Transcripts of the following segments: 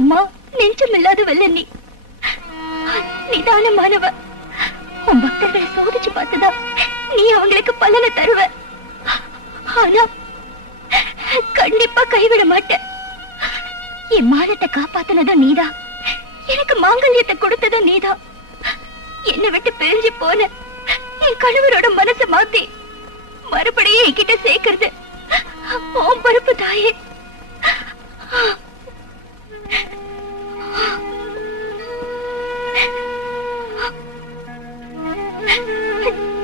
அம்மா நெஞ்சமில்லாத வல்ல நீ நிதானமானவ. உன் பக்தர்களை சோதிச்சு பார்த்துதான் நீ அவங்களுக்கு பலனை தருவ. ஆனா கண்டிப்பா கைவிட மாட்டேன். என் மானத்தை காப்பாத்தினதும் நீதான், எனக்கு மாங்கல்யத்தை கொடுத்ததும் நீதான். என்னை விட்டு பிரிஞ்சு போன என் கணவரோட மனசை மாத்தி மறுபடியும் என்கிட்ட சேர்க்கிறது உன் பொறுப்பு தாயே.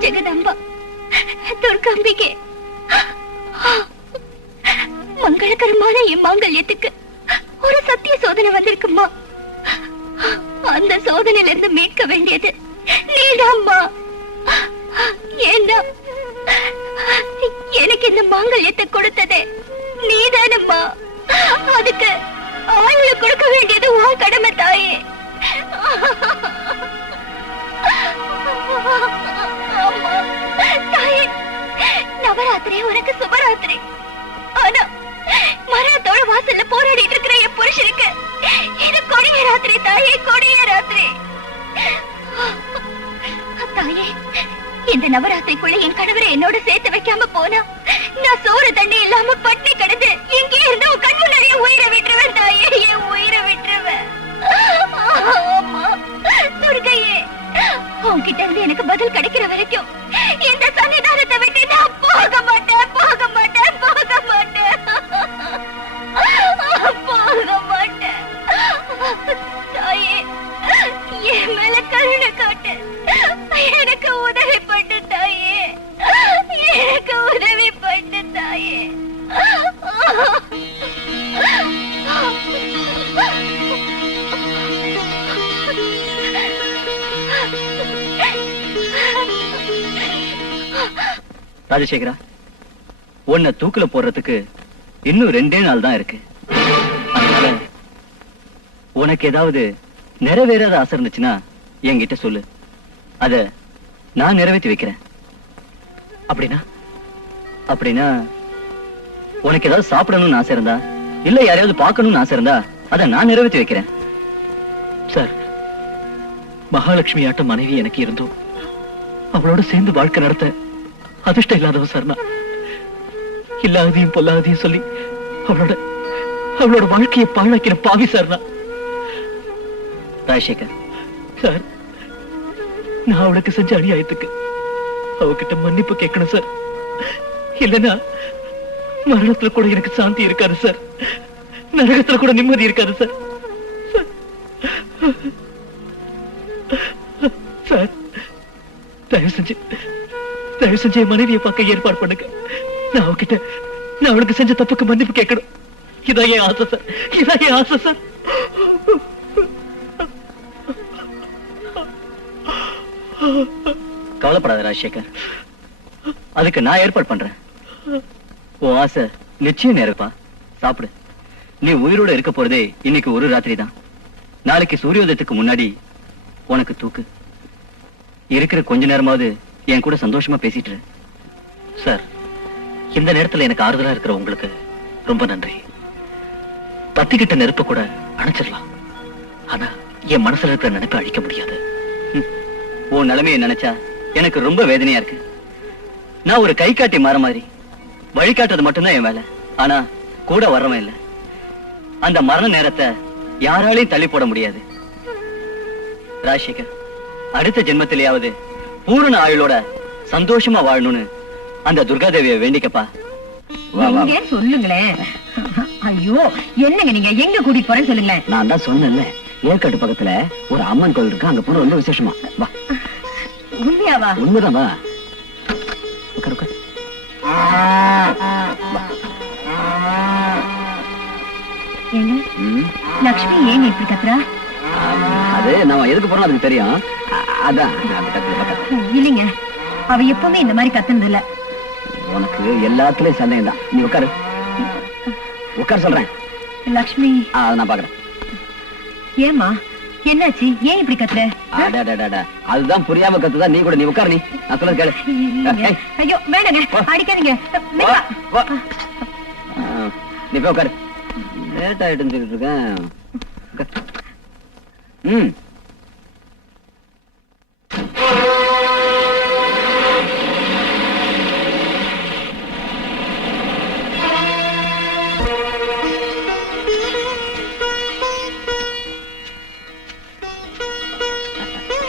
ஜெகதம்பா, துர்காம்பிகே, மங்களகரமான என் மாங்கல்யத்துக்கு ஒரு சத்திய சோதனை வந்திருக்குமா. அந்த சோதனையில இருந்து மீட்க வேண்டியது நீதாம்மா. ஏன்னா எனக்கு இந்த மாங்கல்யத்தை கொடுத்ததே நீதானம்மா. அதுக்கு ஆயுள கொடுக்க வேண்டியது உன் கடமை தாயே. தாயே, நவராத்திரி உனக்கு சுபராத்திரி. ஆனா மரணத்தோட வாசல்ல போராடிட்டு இருக்கிற என் புருஷனுக்கு இது கொடிய ராத்திரி தாயே, கொடிய ராத்திரி. தாயே, இந்த நவராத்திரிக்குள்ள என் கணவரை என்னோட சேர்த்து வைக்காம போனா நான் சோறு தண்ணி இல்லாம பட்டி கிடந்து இங்கே இருந்து உன் கண்ணு நிறைய உயிரை விட்டுருவேன் தாயே, என் உயிரை விட்டுருவேன். துர்கையே, உன்கிட்ட இருந்து எனக்கு பதில் கிடைக்கிற வரைக்கும் இந்த சன்னிதானத்தை விட்டு நான் போக மாட்டேன், போக மாட்டேன், போக மாட்டேன், போக மாட்டேன். தாயே, என் மேல கருணை காட்டு, எனக்கு உதவி பண்ணு தாயே, எனக்கு உதவி பண்ணு தாயே. ராஜசேகரா, உன்னை தூக்குல போடுறதுக்கு இன்னும் 2 நாள் தான் இருக்கு. அதனால உனக்கு ஏதாவது நிறைவேறாத ஆசை இருந்துச்சுன்னா என்கிட்ட சொல்லு, அத நான் நிறைவேற்றி வைக்கிறேன். அப்படின்னா அப்படின்னா உனக்கு ஏதாவது சாப்பிடணும்னு ஆசை இருந்தா, இல்ல யாரையாவது பார்க்கணும்னு ஆசை இருந்தா அத நான் நிறைவேற்றி வைக்கிறேன். சார், மகாலட்சுமி ஆட்ட மனைவி எனக்கு இருந்தோம், அவளோட சேர்ந்து வாழ்க்கை நடத்த அதிர்ஷ்டம் இல்லாதவன் சார் நான். இல்லாதையும் பொல்லாதையும் சொல்லி அவளோட வாழ்க்கையை பாழாக்கிற பாவி சார் நான். ராஜசேகர் சார், நான் அவளுக்கு செஞ்ச அநியாயத்துக்கு அவகிட்ட மன்னிப்பு கேட்கணும் சார். இல்லைன்னா மரணத்துல கூட எனக்கு சாந்தி இருக்காது சார், நரகத்துல கூட நிம்மதி இருக்காது சார். சார், தயவு செஞ்சு என் மனைவியை பார்க்க ஏற்பாடு பண்ணுங்க. நான் அவளுக்கு செஞ்ச தப்புக்கு மன்னிப்பு கேட்கணும். இதான் என் ஆசை சார், இதான் என் ஆசை சார். கவலைப்படாத ராஜசேகர், அதுக்கு நான் ஏற்பாடு பண்றேன். உன் ஆசை நிச்சயம் நேரப்பா. சாப்பிடு. நீ உயிரோட இருக்க போறதே இன்னைக்கு ஒரு ராத்திரி தான். நாளைக்கு சூரியோதயத்துக்கு முன்னாடி உனக்கு தூக்கு. இருக்கிற கொஞ்ச நேரமாவது என் கூட சந்தோஷமா பேசிட்டு இரு. சார், இந்த நேரத்துல எனக்கு ஆறுதலா இருக்கிற உங்களுக்கு ரொம்ப நன்றி. பத்திக்கிட்ட நெருப்ப கூட அணைச்சிடலாம், ஆனா என் மனசுல இருக்கிற நினைப்பை அழிக்க முடியாது. உன் நிலைமையை நினைச்சா எனக்கு ரொம்ப வேதனையா இருக்கு. நான் ஒரு கை காட்டி மாற மாதிரி வழிகாட்டுறது மட்டும்தான் என் வேலை. ஆனா கூட வர்றவன் இல்ல. அந்த மரண நேரத்தை யாராலையும் தள்ளி போட முடியாது. ராஜசேகர், அடுத்த ஜென்மத்திலேயாவது பூரண ஆயுளோட சந்தோஷமா வாழணும்னு அந்த துர்காதேவியை வேண்டிக்கப்பா. சொல்லுங்களேன். ஐயோ, என்னங்க நீங்க எங்க கூட்டிட்டு போறேன்னு சொல்லுங்களேன். நான் தான் சொன்னேன்ல, ஏற்காட்டு பக்கத்துல ஒரு அம்மன் கோயில் இருக்கு, அங்க போன ரொம்ப விசேஷமா. வா. உண்மையாவா? உண்மைதான், வா. உட்கார் உட்கார். லக்ஷ்மி ஏன் இப்படி கத்துறா? அது நம்ம எதுக்கு போறோம் அதுக்கு தெரியும். அதான் இல்லைங்க, அவ எப்பவுமே இந்த மாதிரி கத்துனது இல்ல. உனக்கு எல்லாத்துலயும் சந்தேகம் தான். நீ உட்காரு, உட்கார் சொல்றேன். லக்ஷ்மி, நான் பாக்குறேன். ஏமா என்னாச்சு? ஏன் இப்படி கத்துற? அதுதான் புரியாம கத்துதான். நீ கூட நீ உட்காரு. நீ நான் சொல்ல கேளு. ஐயோ வேணாங்க, அடிக்காதீங்க. நீ போய் உட்காரு. லேட் ஆயிட்டு இருக்கேன். ம்.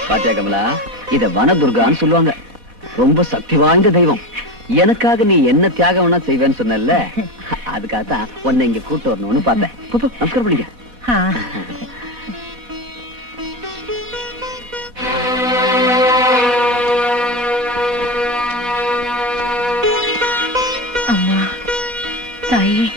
பாத்தியா கமலா, இத வனதுர்கான்னு சொல்லுவாங்க. ரொம்ப சக்தி வாய்ந்த தெய்வம். எனக்காக நீ என்ன தியாகம் வேணா செய்வேன்னு சொன்னல, அதுக்காகத்தான் உன்னை இங்க கூட்டு வரணும்னு பார்த்தேன். நமஸ்காரம் படிக்க. அம்மா, தாயே,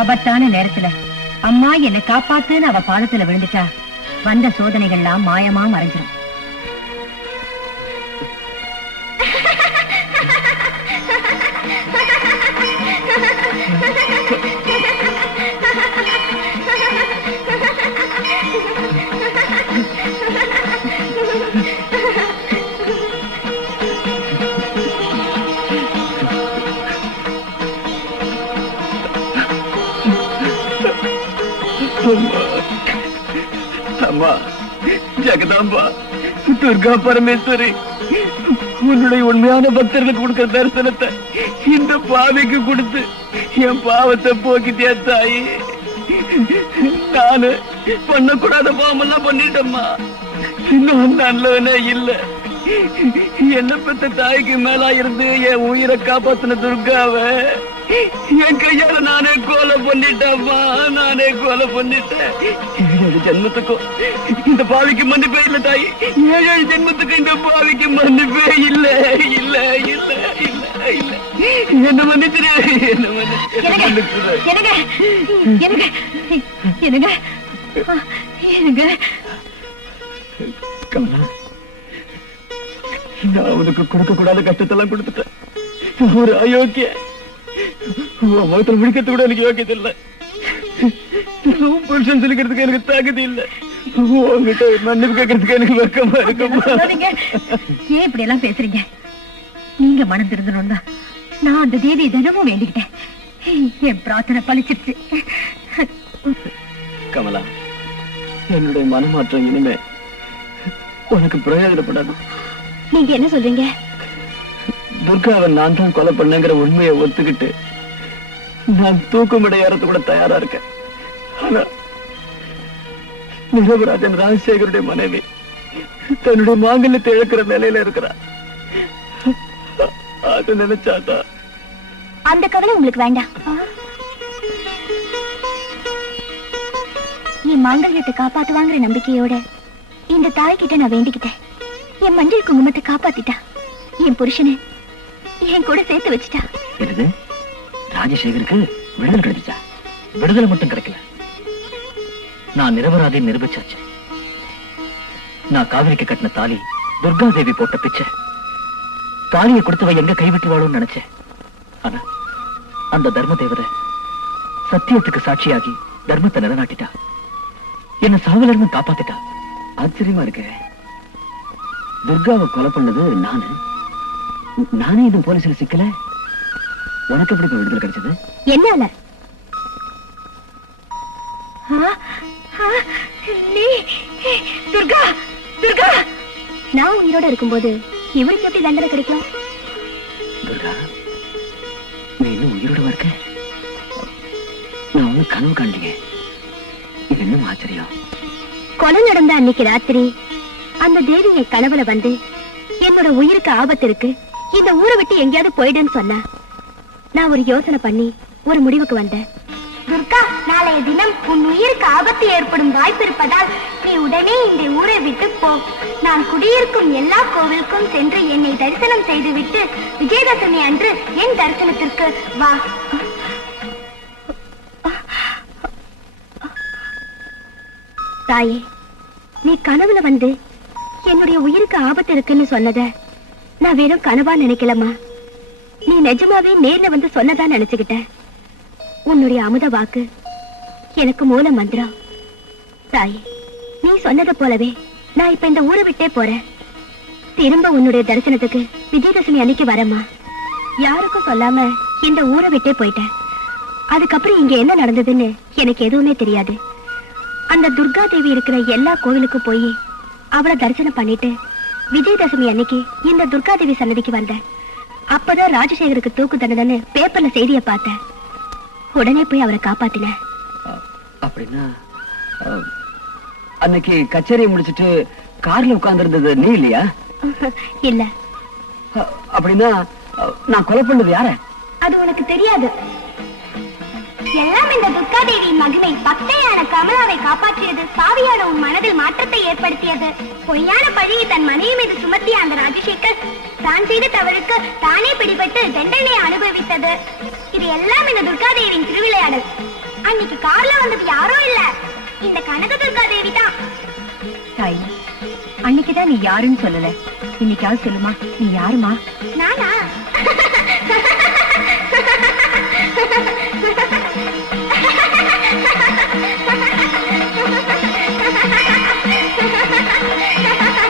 ஆபத்தான நேரத்துல அம்மா என்னை காப்பாத்துன்னு அவ பாதத்துல விழுந்துட்டா வந்த சோதனைகள்லாம் மாயமா மறைஞ்சிரும். அம்மா, ஜெகதாம்பா, துர்கா பரமேஸ்வரி, உன்னுடைய உண்மையான பக்தர்களுக்கு கொடுக்கிற தரிசனத்தை இந்த பாவிக்கு கொடுத்து என் பாவத்தை போக்கிட்டியா தாயி. நானு பண்ணக்கூடாத பாவமெல்லாம் பண்ணிட்டேம்மா. இன்னும் நல்லவனே இல்ல. என்ன பெத்த தாய்க்கு மேலா இருந்து என் உயிரை காப்பாத்தின துர்காவை என் கையால நானே கொலை பண்ணிட்டேம்மா. நானே கொலை பண்ணிட்டேன். 7 ஜென்மத்துக்கும் இந்த பாவிக்கு மன்னிப்பே இல்ல தாய். 7 ஜென்மத்துக்கு இந்த பாவிக்கு மன்னிப்பே இல்ல இல்ல இல்ல இல்ல இல்ல. என்ன மன்னிச்சிரு, என்ன மன்னிச்சிரு. கமலா, நான் உனக்கு கொடுக்க கூடாத கஷ்டத்தெல்லாம் கொடுத்துட்டேன். ஒரு அயோக்கிய முகத்துல முடிக்கிறது கூட எனக்கு யோக்கியது இல்ல. புருஷன் சொல்லிக்கிறதுக்கு எனக்கு தகுதி இல்ல. உங்ககிட்ட மன்னிப்பு கேட்கறதுக்கு எனக்கு வெக்கமா இருக்குமா? ஏன் இப்படி எல்லாம் பேசுறீங்க? நீங்க மனம் திருந்தணும் தான் நான் அந்த தேதியை தினமும் வேண்டிக்கிட்டேன். என் பிரார்த்தனை பலிச்சிருச்சு. கமலா, என்னுடைய மனமாற்றம் இனிமே உனக்கு பிரயோஜனப்படாது. நீங்க என்ன சொல்றீங்க? துர்காவை நான் தான் கொலை பண்ணேங்கிற உண்மையை ஒத்துக்கிட்டு நான் தூக்குமிட ஏறது கூட தயாரா இருக்கேன். ஆனா நிரபராஜன் ராஜசேகருடைய மனைவி தன்னுடைய மாங்கல்யத்தை இழக்கிற நிலையில இருக்கிறா. அது நினைச்சாதான். அந்த கவலை உங்களுக்கு வேண்டாம். என் மாங்கல்யத்தை காப்பாத்துவாங்கிற நம்பிக்கையோட இந்த தாய்கிட்ட நான் வேண்டிக்கிட்டேன். என் மஞ்சள் குங்குமத்தை காப்பாத்திட்டா. என் புருஷனை என் கூட சேர்த்து வச்சுட்டா. என்னது, ராஜசேகருக்கு விடுதலை கிடைச்சா? விடுதலை மட்டும் கிடைக்கல, நான் நிரபராதியை நிரூபிச்சாச்சு. நான் காவிரிக்கு கட்டின தாலி துர்காதேவி போட்ட பிச்சை. தாலியை கொடுத்தவ எங்க கைவிட்டுவாளும் நினைச்சேன். ஆனா அந்த தர்ம தேவதை சத்தியத்துக்கு சாட்சியாகி தர்மத்தை நிலைநாட்டிட்டா. என்ன சாவல இருந்து காப்பாத்திட்டா. ஆச்சரியமா இருக்கு. துர்காவை கொலை பண்ணது நானே இது போலீஸ்ல சிக்கல. உனக்கு எப்படி விடுதலை கிடைச்சது? என்னால துர்கா துர்கா நான் உயிரோட இருக்கும்போது இவளுக்கு எப்படி தண்டனை கிடைக்கும்? துர்கா, நீ இன்னும் உயிரோட இருக்க? நான் ஒண்ணு கனவு காண்றீங்க. இது இன்னும் ஆச்சரியம். கொலை நடந்த அன்னைக்கு ராத்திரி அந்த தேவி என் கனவுல வந்து என்னோட உயிருக்கு ஆபத்து இருக்கு, இந்த ஊரை விட்டு எங்கேயாவது போயிடுன்னு சொன்னா. நான் ஒரு யோசனை பண்ணி ஒரு முடிவுக்கு வந்தேன். துர்கா, நாளைய தினம் உன் உயிருக்கு ஆபத்து ஏற்படும் வாய்ப்பு இருப்பதால் நீ உடனே இந்த ஊரை விட்டு போ. நான் குடியிருக்கும் எல்லா கோவிலுக்கும் சென்று என்னை தரிசனம் செய்துவிட்டு விஜயதசமி அன்று என் தரிசனத்திற்கு வா. தாயே, நீ கனவுல வந்து என்னுடைய உயிருக்கு ஆபத்து இருக்குன்னு சொன்னத நான் வெறும் கனவா நினைக்கலமா, நீ நிஜமாவே நேர்ல வந்து சொன்னதா நினைச்சுக்கிட்ட. உன்னுடைய அமுத வாக்கு எனக்கு மூல மந்திரம். தாயே, நீ சொன்னதை போலவே நான் இப்ப இந்த ஊரை விட்டே போறேன். திரும்ப உன்னுடைய தரிசனத்துக்கு விஜயதசமி அன்னைக்கு வரமா. யாருக்கும் சொல்லாம இந்த ஊரை விட்டே போயிட்டேன். அதுக்கப்புறம் இங்க என்ன நடந்ததுன்னு எனக்கு எதுவுமே தெரியாது. அந்த துர்கா தேவி இருக்கிற எல்லா கோவிலுக்கும் போய் அவளை தரிசனம் பண்ணிட்டு விஜயதசமி அன்னைக்கு இந்த துர்கா தேவி சன்னதிக்கு வந்தேன். அப்பதான் ராஜசேகருக்கு தூக்கு தண்டனை பேப்பர்ல செய்தியை பார்த்தேன். உடனே போய் அவரை காப்பாத்தினேன். அப்படின்னா அன்னைக்கு கச்சேரியை முடிச்சிட்டு கார்ல உட்கார்ந்து இருந்தது நீ இல்லையா? இல்ல. அப்படின்னா நான் கொலை பண்ணது யார? அது உனக்கு தெரியாது. எல்லாம் இந்த துர்கா தேவியின் மகிமை. பக்தையான கமலாவை காப்பாற்றியது, சாவியான உன் மனதில் மாற்றத்தை ஏற்படுத்தியது. பொய்யான பழியை தன் மனைவி மீது சுமத்திய அந்த ராஜசேகர் தான் செய்த தவறுக்கு தானே பிடிபட்டு தண்டனை அனுபவித்தது. இது எல்லாம் இந்த துர்கா தேவியின் திருவிளையாடல். அன்னைக்கு கார்ல வந்தது யாரோ இல்ல, இந்த கனக துர்கா தேவி தான். தாய், அன்னைக்குதான் நீ யாருன்னு சொல்லல, இன்னைக்காவது சொல்லுமா, நீ யாருமா? நானா?